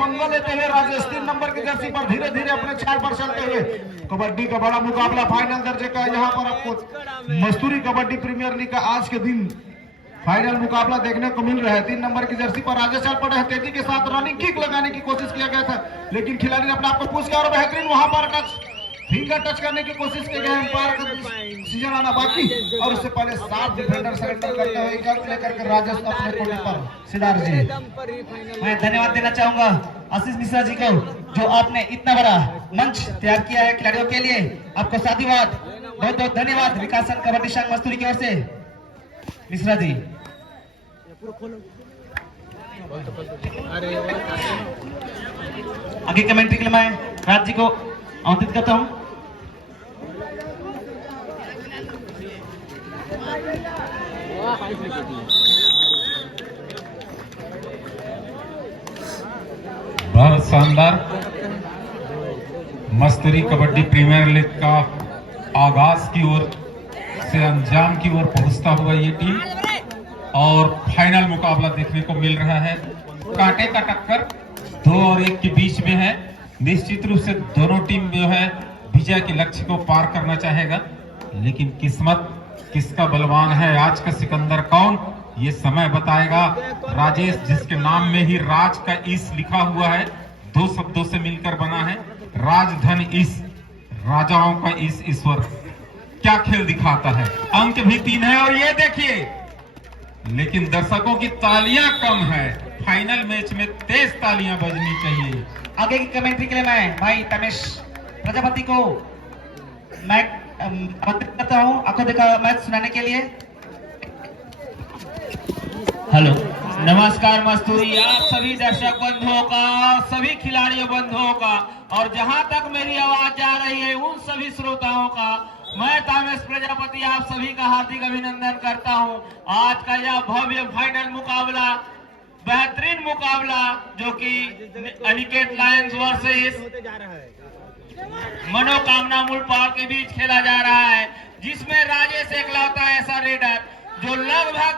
पंगा लेते हुए राजेश 3 नंबर की जर्सी पर धीरे धीरे अपने 4 पर चलते हुए कबड्डी का बड़ा मुकाबला फाइनल दर्जे का यहाँ पर आपको मस्तूरी कबड्डी प्रीमियर लीग का आज के दिन फाइनल मुकाबला देखने को मिल रहा है। 3 नंबर की जर्सी पर राजेश चल पड़े हैं, तेजी के साथ रनिंग किक लगाने की कोशिश किया गया था, लेकिन खिलाड़ी ने अपने आप को पुश किया और बेहतरीन वहां पर फिंगर टच करने की कोशिश की गई। एम्पायर का सीजन आना बाकी और उससे पहले 7 डिफेंडर सरेंडर करते हुए एक अंक लेकर के राजेश अपने कोटे पर। सिद्धार्थ जी, मैं धन्यवाद देना चाहूंगा आशीष मिश्रा जी को, जो आपने इतना बड़ा मंच तैयार किया है खिलाड़ियों के लिए। आपको साधुवाद, बहुत बहुत धन्यवाद विकासन कबड्डी संघ मस्तूरी की ओर से। मिश्रा जी, आगे कमेंट्री के लिए मैं राज जी को आमंत्रित करता हूं। बहुत शानदार मस्तूरी कबड्डी प्रीमियर लीग का आगाज की ओर से अंजाम की ओर पहुंचता हुआ ये टीम और फाइनल मुकाबला देखने को मिल रहा है। कांटे का टक्कर 2 और 1 के बीच में है। निश्चित रूप से दोनों टीम जो है विजय के लक्ष्य को पार करना चाहेगा, लेकिन किस्मत किसका बलवान है, आज का सिकंदर कौन, ये समय बताएगा। राजेश, जिसके नाम में ही राज का ईस लिखा हुआ है, 2 शब्दों से मिलकर बना है, राजधन ईस, राजाओं का ईस ईश्वर, क्या खेल दिखाता है। अंक भी 3 है और ये देखिए, लेकिन दर्शकों की तालियां कम है। फाइनल मैच में तेज तालियां बजनी चाहिए। आगे की कमेंट्री के लिए मैं भाई तमेश प्रजापति को मैं आमंत्रित करता हूं आपको देखा मैच सुनाने के लिए। हेलो, नमस्कार मस्तूरी, आप सभी दर्शक बंधुओं का, सभी खिलाड़ियों बंधुओं का और जहां तक मेरी आवाज जा रही है उन सभी श्रोताओं का मैं तामेश प्रजापति आप सभी का हार्दिक अभिनंदन करता हूं। आज का यह भव्य फाइनल मुकाबला, बेहतरीन मुकाबला जो कि अनिकेत लायंस वर्सेस मनोकामना मूलपाल के बीच खेला जा रहा है, जिसमें राजेश एकलौता ऐसा रेडर जो लगभग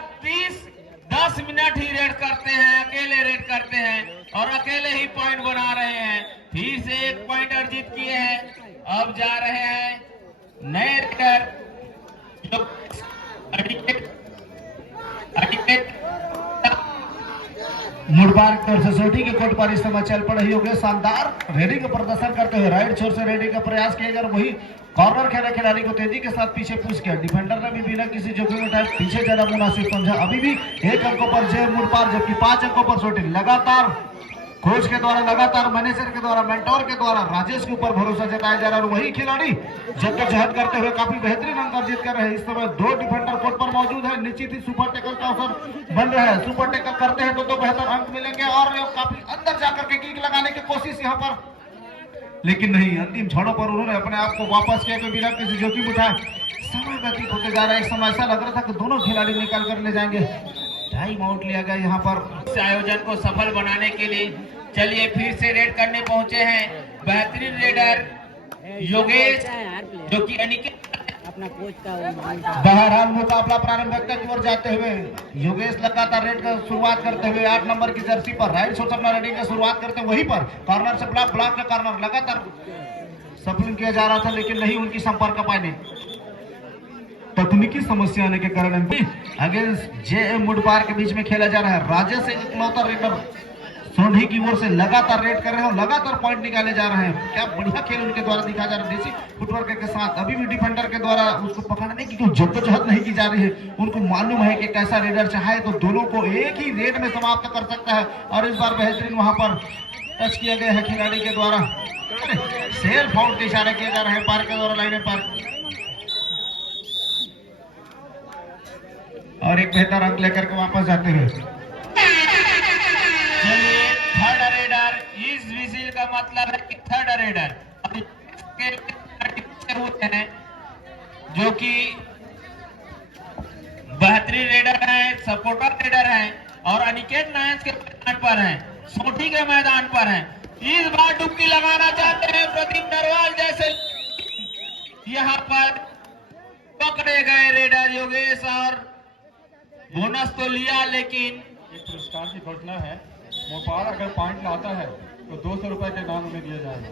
10 मिनट ही रेड करते हैं, अकेले रेड करते हैं और अकेले ही पॉइंट बना रहे हैं। फिर से 1 पॉइंट अर्जित किए हैं। अब जा रहे हैं नए रेडर मुड़बार की तरफ से सोटी के कोर्ट पर इस समय चल पड़े होंगे। शानदार रेडी का प्रदर्शन करते हुए राइट छोर से रेडी का प्रयास किया गया, वही कॉर्नर खेला खिलाड़ी को तेजी के साथ पीछे पुश किया। डिफेंडर ने भी बिना किसी जोखिम उठाए पीछे ज्यादा मुनासिब समझा। अभी भी 1 अंकों पर जय मुड़पार, जबकि 5 अंकों पर सोटी। लगातार कोच के द्वारा, लगातार मैनेजर के द्वारा, मेंटोर के द्वारा राजेश के ऊपर भरोसा जताया जा रहा है और वही खिलाड़ी जद्दोजहद करते हुए काफी बेहतरीन अंक अर्जित कर रहे हैं। इस समय 2 डिफेंडर कोर्ट पर मौजूद है। निश्चित ही सुपर टैकल का अवसर बन रहा है। सुपर टैकल करते हैं तो बेहतर अंक मिलेंगे और काफी अंदर जाकर के किक लगाने की कोशिश यहाँ पर, लेकिन नहीं, अंतिम क्षणों पर उन्होंने अपने आप को वापस किया बिना किसी जोखिम उठाए। समय व्यतीत होते जा रहा है। एक समय ऐसा लग रहा था कि दोनों खिलाड़ी निकाल कर ले जाएंगे। टाइम आउट लिया गया यहाँ पर। इस आयोजन को सफल बनाने के लिए चलिए फिर से रेड करने पहुंचे हैं बेहतरीन रेडर योगेश, जो कि अनिकेत अपना कोच का। बहरहाल मुकाबला प्रारंभ की ओर जाते हुए योगेश लगातार रेड का शुरुआत करते हुए 8 नंबर की जर्सी पर राइट शॉट अपना रेडिंग का शुरुआत करते हैं। वहीं पर कॉर्नर से ब्लॉक का कॉर्नर लगातार सफल किया जा रहा था, लेकिन नहीं उनकी संपर्क पाने तकनीकी समस्या आने के कारण अगेंस्ट जे मुड़पार के बीच में खेला जा रहा है। राजेश इकलौता रेडर सोंधी की ओर से लगातार रेड कर रहे हैं और लगातार पॉइंट निकाले जा रहे हैं। क्या बढ़िया खेल उनके द्वारा दिखाया जा रहा है, देसी फुटवर्क के साथ। अभी भी डिफेंडर के द्वारा उसको पकड़ने की जद्दोजहद नहीं की जा रही है। उनको मालूम है कि कैसा रेडर चाहे तो दोनों को एक ही रेड में समाप्त कर सकता है और इस बार बेहतरीन वहां पर टच किया गया है खिलाड़ी के द्वारा। सेल्फ आउट के इशारे किए जा रहे हैं पार के द्वारा लाइन पर और एक बेहतर अंक लेकर के वापस जाते हुए। थर्ड रेडर, इस विजिल का मतलब है कि थर्ड रेडर हैं जो कि बेहतरीन रेडर हैं, सपोर्टर रेडर हैं और अनिकेत लायंस के मैदान पर हैं, सोठी के मैदान पर हैं। इस बार डुबकी लगाना चाहते हैं प्रदीप नरवाल जैसे। यहाँ पर पकड़े गए रेडर योगेश और बोनस तो लिया, लेकिन एक पुरस्कार की घोषणा है। मोपाल अगर पॉइंट लाता है तो 200 रुपए के इनाम उन्हें दिया जाएगा।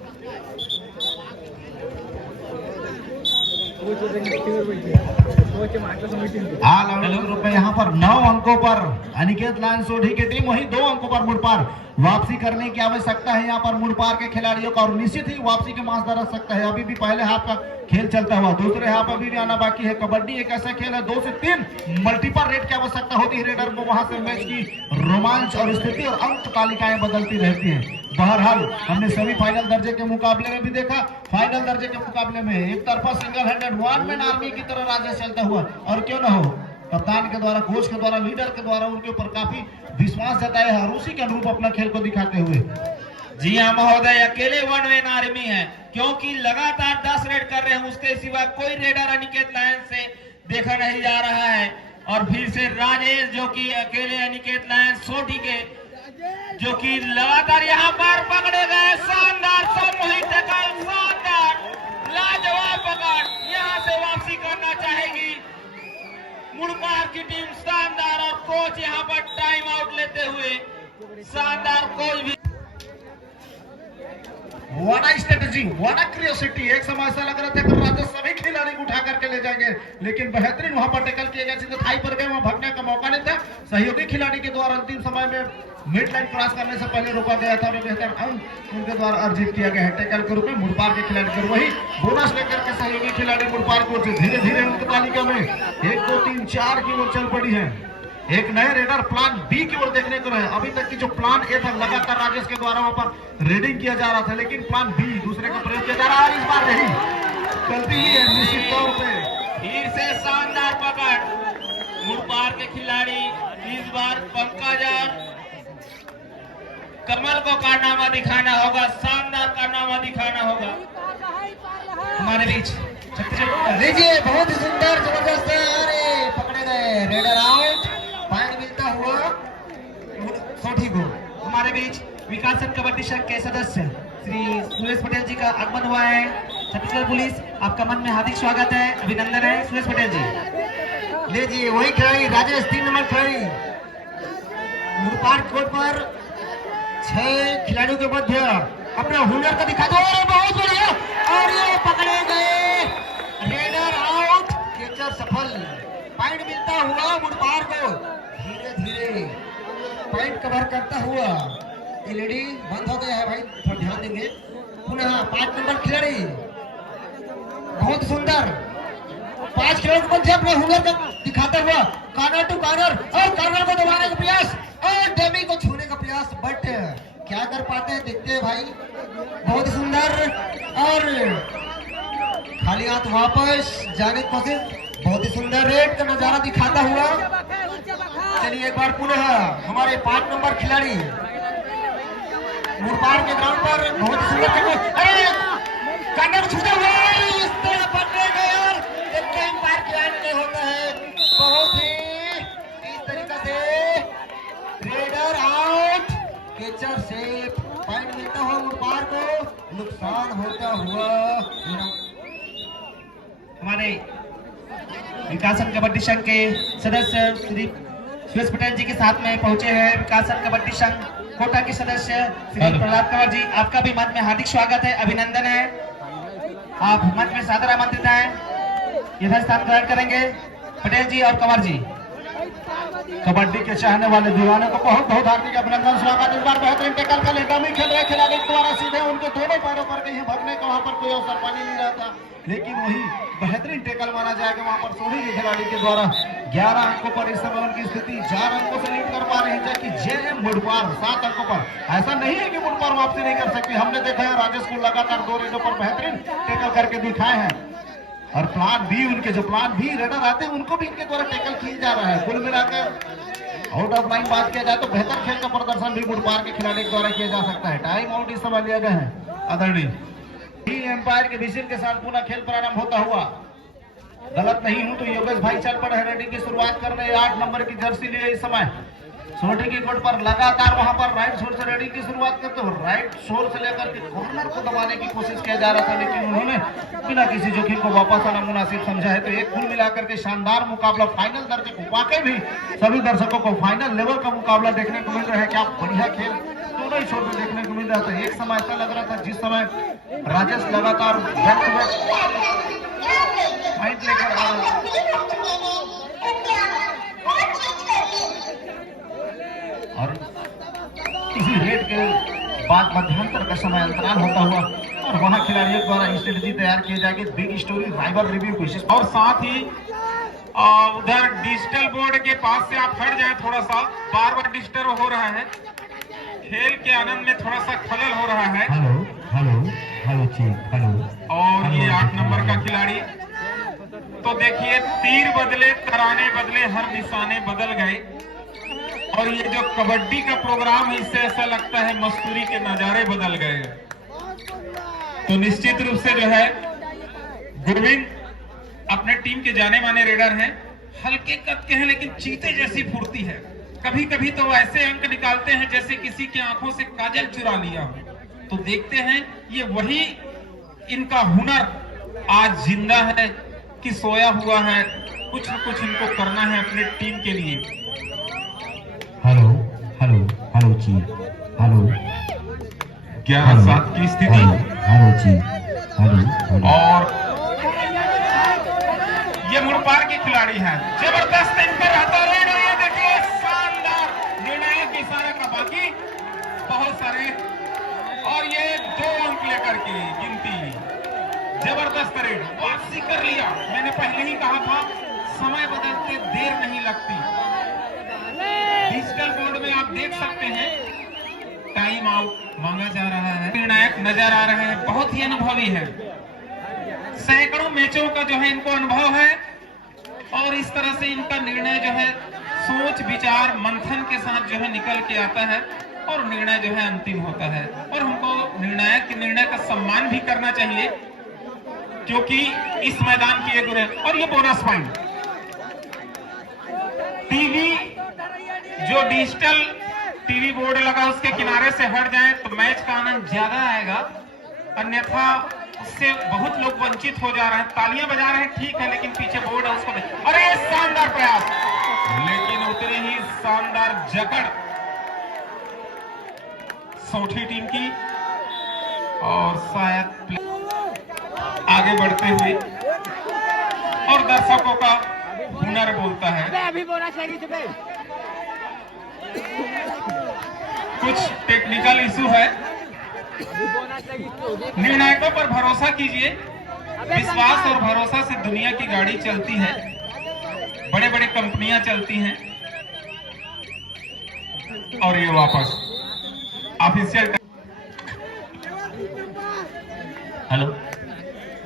रुपए यहाँ पर 9 अंकों पर अनिकेत लायन सोढ़ी की टीम, वही 2 अंकों पर मुड़पार वापसी करने की आवश्यकता है यहाँ पर मुड़पार के खिलाड़ियों का, और निश्चित ही वापसी के मांस दरस सकता है। अभी भी पहले हाफ का खेल चलता हुआ, दूसरे हाफ अभी भी आना बाकी है। कबड्डी एक ऐसा खेल है 2 से 3 मल्टीपल रेड की आवश्यकता होती है रेडर को, वहां से मैच की रोमांच और स्थिति और अंक तालिकाएं बदलती रहती हैं। बहरहाल हमने सेमीफाइनल दर्जे के मुकाबले में भी देखा, फाइनल दर्जे के मुकाबले में एक तरफा single handed one man army की तरह राजेश चलता हुआ, और क्यों ना हो कप्तान के द्वारा, कोच के द्वारा, लीडर के द्वारा उनके ऊपर काफी विश्वास जताया है और उसी के अनुरूप अपना खेल को दिखाते हुए। जी हाँ महोदय, अकेले वन मैन आर्मी है, क्योंकि लगातार 10 रेड कर रहे हैं, उसके सिवा कोई रेडर अनिकेत लायन से देखा नहीं जा रहा है। और फिर से राजेश जो कि अकेले अनिकेत लायन सोढ़ी के जो कि लगातार यहाँ पर पकड़े गए, शानदार सामूहिक टैकल, शानदार लाजवाब पकड़, यहाँ से वापसी करना चाहेगी मुड़पार की टीम, शानदार। और कोच यहाँ पर टाइम आउट लेते हुए शानदार कोच भी वाना स्ट्रेटेजी, वाना क्रियोसिटी, एक समय ऐसा लग रहा था कि राजेश सभी खिलाड़ी को उठा करके ले जाएंगे, लेकिन बेहतरीन वहां पर टैकल किया गया, सीधे थाई पर गए, वहां भागने का मौका नहीं था। सहयोगी खिलाड़ी के द्वारा अंतिम समय में मिड लाइन क्रॉस करने से पहले रोका गया था और बेहतर अंक उनके द्वारा अर्जित किया गया है टैकल के रूप में मुड़पार के खिलाड़ी पर। वही बोनस लेकर के सहयोगी खिलाड़ी मुड़पार की ओर से धीरे धीरे अंक तालिका में 1 2 3 4 की ओर चल पड़ी है। एक नए रेडर प्लान बी की ओर देखने को रहे। अभी तक की जो प्लान ए था, लगातार राजेश के द्वारा वहां पर रेडिंग किया जा रहा था, लेकिन प्लान बी दूसरे का प्रयोग किया जा रहा है। इस बार नहीं चलती ही है निश्चित तौर पे। फिर से शानदार पकड़ मुड़पार के खिलाड़ी, इस बार पंकज और कमल को कारनामा दिखाना होगा, शानदार कारनामा दिखाना होगा हमारे बीच। लीजिए, बहुत ही सुंदर जबरदस्त, अरे पकड़े गए, रेडर आउट, पॉइंट मिलता हुआ सोढ़ी को। हमारे बीच विकासन कबड्डी संघ के सदस्य श्री सुरेश पटेल जी का आगमन हुआ है। छत्तीसगढ़ पुलिस, आपका मन में हार्दिक स्वागत है, अभिनंदन है सुरेश पटेल जी। लीजिए, वही खिलाड़ी राजेश, 3 नंबर खिलाड़ी मुड़पार कोर्ट पर 6 खिलाड़ियों के मध्य अपना हुनर का दिखा दो। बहुत बढ़िया, और ये पकड़े गए, रेडर आउट, कैचर सफल, पॉइंट मिलता हुआ मुड़पार को। धीरे धीरे पॉइंट कवर करता हुआ एलईडी बंद हो गया है भाई, थोड़ा ध्यान देंगे। पुनः 5 नंबर खिलाड़ी, बहुत सुंदर 5 खिलाड़ियों के मध्य अपना हुनर का दिखाता हुआ कॉर्नर टू कॉर्नर, और कॉर्नर को दबाने का प्रयास और डमी को छूने का प्रयास, बट क्या कर पाते हैं देखते हैं भाई। बहुत सुंदर, और खाली हाथ वापस जाने की कोशिश, बहुत ही सुंदर रेड का नजारा दिखाता हुआ। चलिए एक बार पुनः हमारे 5 नंबर खिलाड़ी मुड़पार के ग्राउंड पर बहुत ही सुंदर कॉर्नर छूटा हुआ, इस तरह पकड़े गए और देखते हैं पार किया नहीं होता है। बहुत ही इस तरीके से raider out, catcher safe, point मिलता हुआ मुड़पार को, नुकसान होता हुआ। हमारे विकासन कबड्डी संघ के सदस्य श्री सुरेश पटेल जी के साथ में पहुंचे हैं। विकासन कबड्डी संघ कोटा के सदस्य श्री प्रहलाद कंवर जी, आपका भी मंच में हार्दिक स्वागत है, अभिनंदन है। आप मंच में सादर आमंत्रित हैं, यथास्थान ग्रहण करेंगे पटेल जी और कंवर जी। कबड्डी के चाहने वाले दीवानों को बहुत बहुत हार्दिक अभिनंदन, स्वागत। इस बार बेहतरीन टैकल का लेकर खेल रहे खिलाड़ी द्वारा सीधे उनके दोनों पैरों पर कहीं भगने का वहां पर कोई अवसर पानी नहीं रहा था, लेकिन वही बेहतरीन टैकल माना जाएगा। वहां पर सोढ़ी के खिलाड़ी के द्वारा 11 अंकों पर इस समय उनकी स्थिति 4 अंकों से लीड कर पा रही है, जबकि जेएम मुड़पार 7 अंकों पर। ऐसा नहीं है कि मुड़पार वापसी नहीं कर सकती, हमने देखा है राजेश को लगातार 2 रेडों पर बेहतरीन टैकल करके दिखाए हैं, और प्लान बी, उनके जो प्लान बी रेडर आते हैं उनको भी इनके द्वारा टैकल किया जा रहा है। कुल मिलाकर आउट ऑफ लाइन बात किया जाए तो बेहतर खेल का प्रदर्शन भी मुड़पार के खिलाड़ी के द्वारा किया जा सकता है। टाइम आउट इस समय लिया गया है आदरणीय एम्पायर के विजिल के साथ पुनः खेल प्रारंभ होता हुआ। गलत नहीं हूं तो योगेश भाई चल पड़े हैं रेडिंग की शुरुआत करने। 8 नंबर की जर्सी लिए इस समय सोढ़ी की कोर्ट पर, लगातार वहां पर राइट शोर से रेडिंग की शुरुआत करते हुए राइट शोर से लेकर के कॉर्नर को दबाने की कोशिश किया जा रहा था, लेकिन उन्होंने बिना किसी जोखिम को वापस आना मुनासिब समझा है। तो एक कुल मिलाकर के शानदार मुकाबला, फाइनल दर्जे को वाकई भी सभी दर्शकों को फाइनल लेवल का मुकाबला देखने को मिल रहा है। क्या बढ़िया खेल दोनों ही छोर में देखने को मिल रहा था। एक समय ऐसा लग रहा था जिस समय राजेश लगातार बैक टू बैक पॉइंट लेकर आ रहे और इसी रेड के बाद मध्यांतर का समय अंतराल होता हुआ और वहां खिलाड़ियों द्वारा स्ट्रेटेजी तैयार किए जाएंगे। बिग स्टोरी राइवल रिव्यू कोशिश और साथ ही उधर डिजिटल बोर्ड के पास से आप हट जाएं, थोड़ा सा बार बार डिस्टर्ब हो रहा है, खेल के आनंद में थोड़ा सा खलल हो रहा है। Hello hello hello chief hello. और ये 8 नंबर का खिलाड़ी, तो देखिए तीर बदले, तराने बदले, हर निशाने बदल गए। और ये जो कबड्डी का प्रोग्राम है, इससे ऐसा लगता है मस्तूरी के नजारे बदल गए। तो निश्चित रूप से जो है गुरविंद अपने टीम के जाने माने रेडर हैं, हल्के कद के हैं लेकिन चीते जैसी फुर्ती है। कभी कभी तो ऐसे अंक निकालते हैं जैसे किसी की आंखों से काजल चुरा लिया हो। तो देखते हैं ये वही इनका हुनर आज जिंदा है कि सोया हुआ है। कुछ न कुछ इनको करना है अपने टीम के लिए। Hello hello hello chief hello. 11-7 की स्थिति। Hello chief hello. और ये मुड़पार के खिलाड़ी हैं, जबरदस्त इन पर रहता है। ये देखिए शानदार निर्णायक इशारा का, बाकी बहुत सारे, और ये 2 अंक लेकर के गिनती, जबरदस्त रेड, वापसी कर लिया। मैंने पहले ही कहा था समय बदलते देर नहीं लगती। डिजिटल बोर्ड में आप देख सकते हैं टाइम आउट मांगा जा रहा है। निर्णायक नजर आ रहे हैं, बहुत ही अनुभवी है, सैकड़ों मैचों का जो है इनको अनुभव है। और इस तरह से इनका निर्णय जो है सोच विचार मंथन के साथ जो है निकल के आता है और निर्णय जो है अंतिम होता है। और हमको निर्णायक के निर्णय का सम्मान भी करना चाहिए, क्योंकि इस मैदान की एक गुण है। और ये बोनस पॉइंट, टीवी जो डिजिटल टीवी बोर्ड लगा उसके किनारे से हट जाए तो मैच का आनंद ज्यादा आएगा, अन्यथा उससे बहुत लोग वंचित हो जा रहे हैं। तालियां बजा रहे हैं ठीक है, लेकिन पीछे बोर्ड है उसको। अरे शानदार प्रयास, लेकिन उतनी ही शानदार जकड़ सौठी टीम की। और शायद आगे बढ़ते हुए और दर्शकों का हुनर बोलता है। कुछ टेक्निकल इशू है, निर्णायकों पर भरोसा कीजिए। विश्वास और भरोसा से दुनिया की गाड़ी चलती है, बड़े बड़े कंपनियां चलती हैं। और ये वापस ऑफिशियल। हेलो,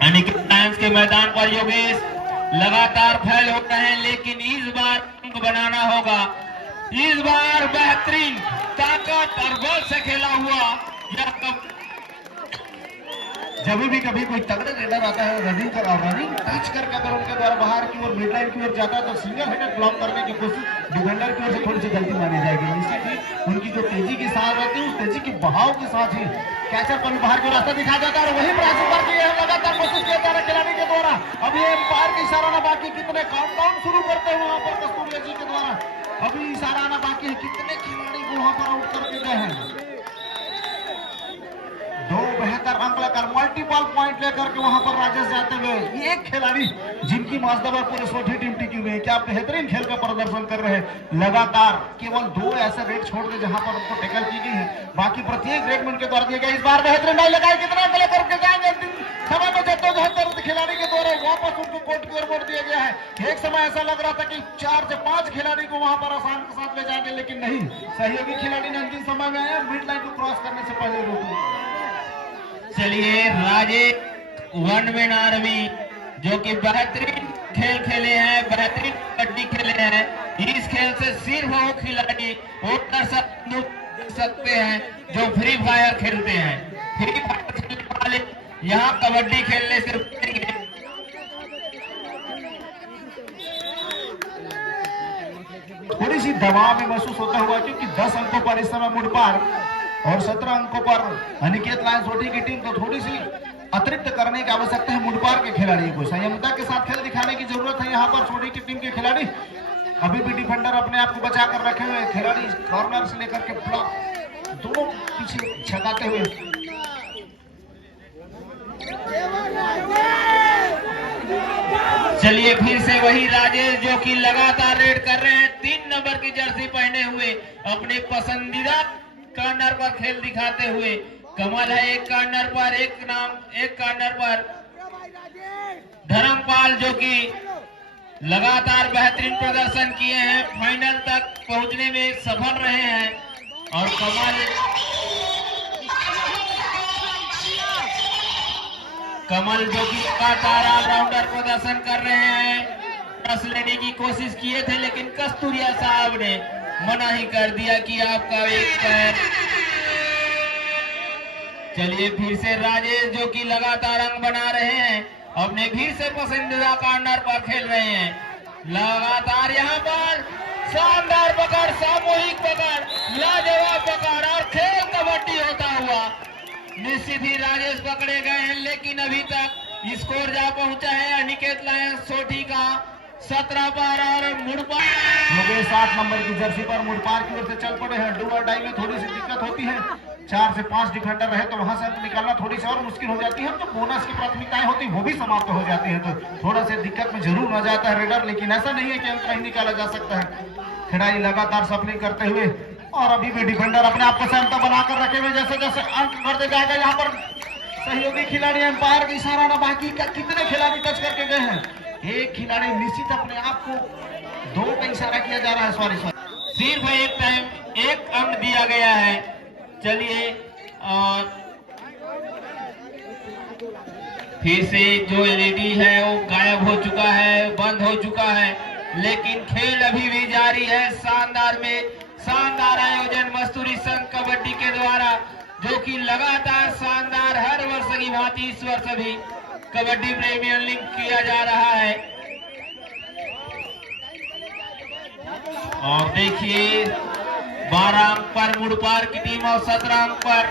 अनिकेत लायंस के मैदान पर योगेश लगातार फैल हो रहे हैं, लेकिन इस बार अंक बनाना होगा। इस बार बेहतरीन ताकत और बल से खेला हुआ यह जब भी कभी कोई तगड़े रेडर आता है रनिंग टच करके अगर उनके द्वारा बाहर की ओर मिडलाइन की ओर जाता है तो सिंगल हैंडेड ब्लॉक करने की कोशिश डिफेंडर की ओर से थोड़ी सी गलती मानी जाएगी। इससे भी उनकी जो तेजी की साथ रहती है उस तेजी के बहाव के साथ ही कैचर पर बाहर को रास्ता दिखा जाता है। और वही प्रयास पर किया है, लगातार कोशिश किया जा रहा है खिलाड़ी के द्वारा। अब ये एम्पायर का इशारा ना बाकी, कितने काउंटडाउन शुरू करते हैं वहां पर कस्तूरिया जी के द्वारा। अभी इशारा आना बाकी है, कितने खिलाड़ी को वहां पर आउट करके गए हैं। 2 बेहतर अंक लेकर मल्टीपल पॉइंट लेकर के वहां पर राजेश जाते हुए एक खिलाड़ी जिनकी मौजूदा पूरी सोठी टीम टिकी हुई है, क्या बेहतरीन खेल का प्रदर्शन कर रहे हैं। लगातार केवल 2 ऐसे रेड छोड़ के जहां पर उनको टैकल की गई है, बाकी प्रत्येक रेड में उनके द्वारा दिए गए। इस बार बेहतरीन नहीं लगाए, कितना अंक लेकर के जाएंगे समय में जद्दोजहद खिलाड़ी के द्वारा वापस उनको कोर्ट की ओर मोड़ दिया गया है। एक समय ऐसा लग रहा था कि 4 से 5 खिलाड़ी को वहां पर आसान के साथ ले जाएंगे, लेकिन नहीं, सहयोगी खिलाड़ी ने अंतिम समय में आया, मिड लाइन को क्रॉस करने से पहले रोक लिया। चलिए राजे वन मैन आर्मी जो कि बेहतरीन खेल खेले हैं, बेहतरीन कबड्डी खेले हैं। इस खेल से सिर्फ वो खिलाड़ी वो कर सकते हैं जो फ्री फायर खेलते हैं। फ्री फायर खेलने वाले यहाँ कबड्डी खेलने से रुकेंगे। थोड़ी सी दबाव में महसूस होता हुआ, क्योंकि 10 अंकों पर इस समय मुड़पार और 17 अंकों पर अनिकेत लायंस सोठी की टीम को थोड़ी सी अतिरिक्त करने की आवश्यकता है। मुड़पार के खिलाड़ी को संयमता के साथ खेल दिखाने की जरूरत है। यहाँ पर सोठी की टीम के खिलाड़ी अभी भी डिफेंडर अपने आप को बचा कर रखे हुए, खिलाड़ी कॉर्नर से लेकर के ब्लॉक दोनों पीछे छकाते हुए। चलिए फिर से वही राजेश जो कि लगातार रेड कर रहे हैं, 3 नंबर की जर्सी पहने हुए अपने पसंदीदा कॉर्नर पर खेल दिखाते हुए। कमल है एक कॉर्नर पर, एक कॉर्नर पर धर्मपाल जो कि लगातार बेहतरीन प्रदर्शन किए हैं, फाइनल तक पहुंचने में सफल रहे हैं। और कमल जो कि लगातार ऑलराउंडर प्रदर्शन कर रहे हैं, टस लेने की कोशिश किए थे लेकिन कस्तूरिया साहब ने मना ही कर दिया कि आपका एक पैर। चलिए फिर से राजेश जो कि लगातार अंक बना रहे हैं, अपने फिर से पसंदीदा कॉर्नर पर खेल रहे हैं। लगातार यहाँ पर शानदार पकड़, सामूहिक पकड़, लाजवाब पकड़ और खेल कबड्डी होता हुआ। निश्चित ही राजेश पकड़े गए हैं लेकिन अभी तक स्कोर जा पहुंचा है अनिकेत लायंस सोठी का 17 पर और मुड़पार योगेश 8 नंबर की जर्सी पर मुड़पार की ओर से चल पड़े हैं। डू और डाई में थोड़ी सी दिक्कत होती है, 4 से 5 डिफेंडर रहे तो वहां से निकालना थोड़ी सी और मुश्किल हो जाती है। तो बोनस की प्राथमिकताएं होती वो भी समाप्त हो जाती है, तो थोड़ा सा दिक्कत में जरूर आ जाता है रेडर, लेकिन ऐसा नहीं है कि अंक नहीं निकाला जा सकता है। खिलाड़ी लगातार सफलिंग करते हुए और अभी भी डिफेंडर अपने आप को सहमता बनाकर रखे हुए, जैसे जैसे अंक बढ़ते जाएगा। यहाँ पर सहयोगी खिलाड़ी एम्पायर का इशारा ना, बाकी का कितने खिलाड़ी टच करके गए हैं, एक खिलाड़ी निश्चित अपने आप को 2 का इशारा किया जा रहा है। सॉरी सिर्फ एक टाइम 1 अंक दिया गया है। चलिए और फिर से जो एलईडी है वो गायब हो चुका है, बंद हो चुका है, लेकिन खेल अभी भी जारी है। शानदार आयोजन मस्तूरी संघ कबड्डी के द्वारा, जो कि लगातार शानदार हर वर्ष की भांति इस वर्ष भी कबड्डी प्रीमियर लीग किया जा रहा है। और देखिए 12 अंक पर मुड़पार की टीम और 17 अंक पर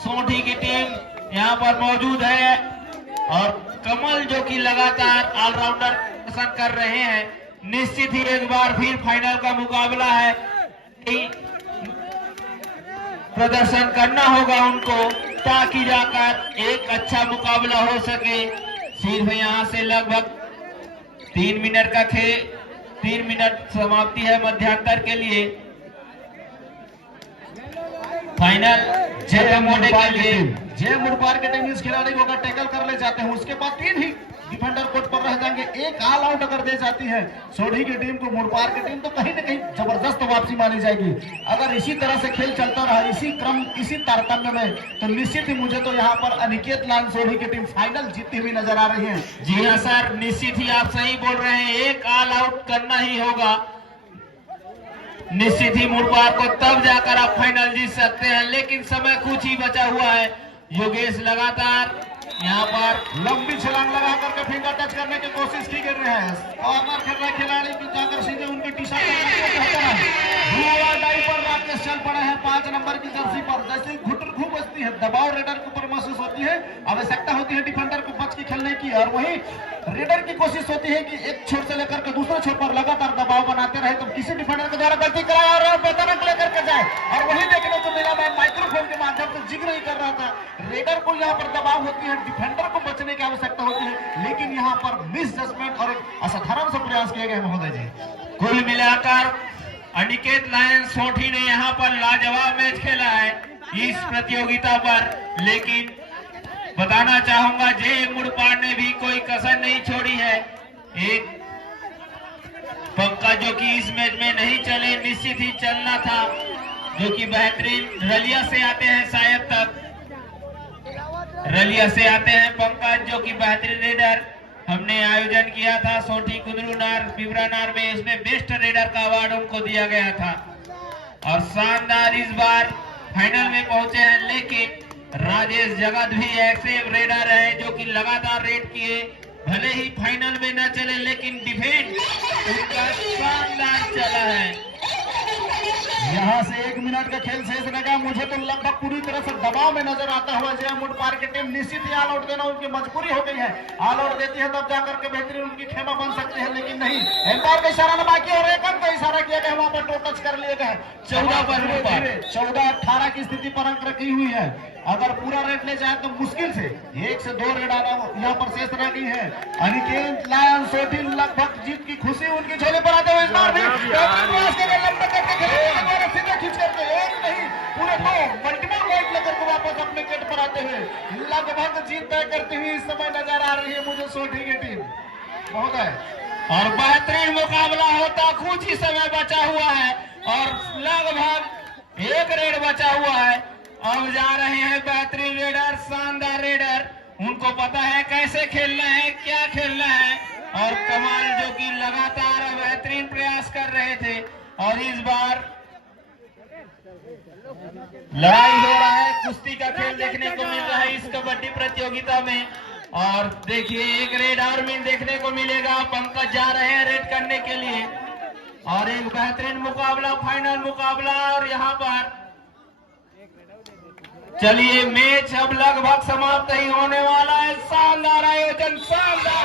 सोठी की टीम यहाँ पर मौजूद है। और कमल जो कि लगातार ऑलराउंडर प्रदर्शन कर रहे हैं, निश्चित ही एक बार फिर फाइनल का मुकाबला है, प्रदर्शन करना होगा उनको ताकि जाकर एक अच्छा मुकाबला हो सके। सिर्फ यहाँ से लगभग 3 मिनट का 3 मिनट समाप्ति है मध्यांतर के लिए। फाइनल जय मुड़पार के टीम इस खिलाड़ी को अगर टैकल कर ले जाते हैं, उसके बाद 3 ही डिफेंडर कोर्ट पर रह जाएंगे, एक ऑल आउट अगर दे जाती है सोढ़ी की टीम को मुड़पार की टीम, तो कहीं ना कहीं जबरदस्त वापसी मानी जाएगी। अगर इसी तरह से खेल चलता रहा, इसी तारतम्य में, तो निश्चित ही मुझे तो यहाँ पर अनिकेत लाल सोढ़ी की टीम फाइनल जीतती हुई नजर आ रही है। जी हाँ सर, निश्चित ही आप सही बोल रहे हैं, एक ऑल आउट करना ही होगा। निश्चित ही मुड़पार को तब जाकर आप फाइनल जीत सकते हैं, लेकिन समय कुछ ही बचा हुआ है। योगेश लगातार यहाँ पर लंबी छलांग लगा करके फिंगर टच करने की कोशिश की कर रहे हैं। कॉर्नर खेल रहे खिलाड़ी की जाकर सीधे उनकी टी शर्ट पर राकेश चल पड़े हैं 5 नंबर की जर्सी पर। जैसे ही घुटू बजती है, दबाव रेडर के ऊपर महसूस होती है, आवश्यकता होती है डिफेंडर को बच के खेलने की, और वही रेडर की कोशिश होती है कि एक छोर से लेकर के दूसरे छोर पर लगातार दबाव बनाते रहे, तो किसी डिफेंडर के द्वारा गलती कराया और बेतरक लेकर के जाए। और वही देखने को मिला, मैं माइक्रोफोन के माध्यम से जिक्र ही कर रहा था, रेडर को यहाँ पर दबाव होती है, डिफेंडर को बचने की आवश्यकता होती है, लेकिन यहाँ पर मिस जजमेंट और एक असाधारण से प्रयास किए गए महोदय जी। कुल मिलाकर अनिकेत लायंस सोठी ने यहाँ पर लाजवाब मैच खेला है इस प्रतियोगिता पर, लेकिन बताना चाहूंगा जय मुड़पार ने भी कोई कसर नहीं छोड़ी है। एक पंकज जो कि इस मैच में नहीं चले, निश्चित ही चलना था, जो कि बेहतरीन रलिया से आते हैं, शायद तक रलिया से आते हैं पंकज, जो कि बेहतरीन रेडर हमने आयोजन किया था सोठी कुदरूनार पिवरानार में, इसमें बेस्ट रेडर का अवार्ड उनको दिया गया था। और शानदार इस बार फाइनल में पहुंचे हैं, लेकिन राजेश जगत भी ऐसे रेडर है जो कि लगातार रेड किए, भले ही फाइनल में न चले लेकिन डिफेंड उनका शानदार चला है। यहाँ से 1 मिनट का खेल शेष रहेगा। मुझे मुझे तो लगभग पूरी तरह से दबाव में नजर आता हुआ जय मुडपार की टीम निश्चित ही ऑल आउट देना उनकी मजबूरी हो गई है। ऑल आउट देती है तब जाकर के बेहतरीन उनकी खेमा बन सकती है, लेकिन नहीं, एम्पायर का इशारा न बाकी और एक अंक का इशारा किया गया, वहां पर टो टच कर लिए गए। 14-18 की स्थिति पर अंक रखी हुई है। अगर पूरा रेड ले जाए तो मुश्किल से 1 से 2 रेड आना यहाँ पर शेष रह गई है। अनिकेत लायन सोटी लगभग जीत की खुशी उनकी झोली पर आते हुए इस बार भी लंबे करके खेले सीधे खींच करके एक नहीं पूरे 2 मल्टीपल पॉइंट लेकर के वापस अपने गेट पर आते हुए लगभग जीत तय करती हुई इस समय नजर आ रही है मुझे सोटी की टीम। बहुत है और बेहतरीन मुकाबला होता, कुछ ही समय बचा हुआ है और लगभग 1 रेड बचा हुआ है। अब जा रहे हैं बेहतरीन रेडर, शानदार रेडर, उनको पता है कैसे खेलना है, क्या खेलना है और कमाल जो कि लगातार बेहतरीन प्रयास कर रहे थे। और इस बार लड़ाई हो रहा है, कुश्ती का खेल देखने को मिल रहा है इस कबड्डी प्रतियोगिता में। और देखिए एक रेड और में देखने को मिलेगा, पंकज जा रहे हैं रेड करने के लिए और एक बेहतरीन मुकाबला, फाइनल मुकाबला। और यहाँ पर चलिए मैच अब लगभग समाप्त ही होने वाला है। शानदार आयोजन, शानदार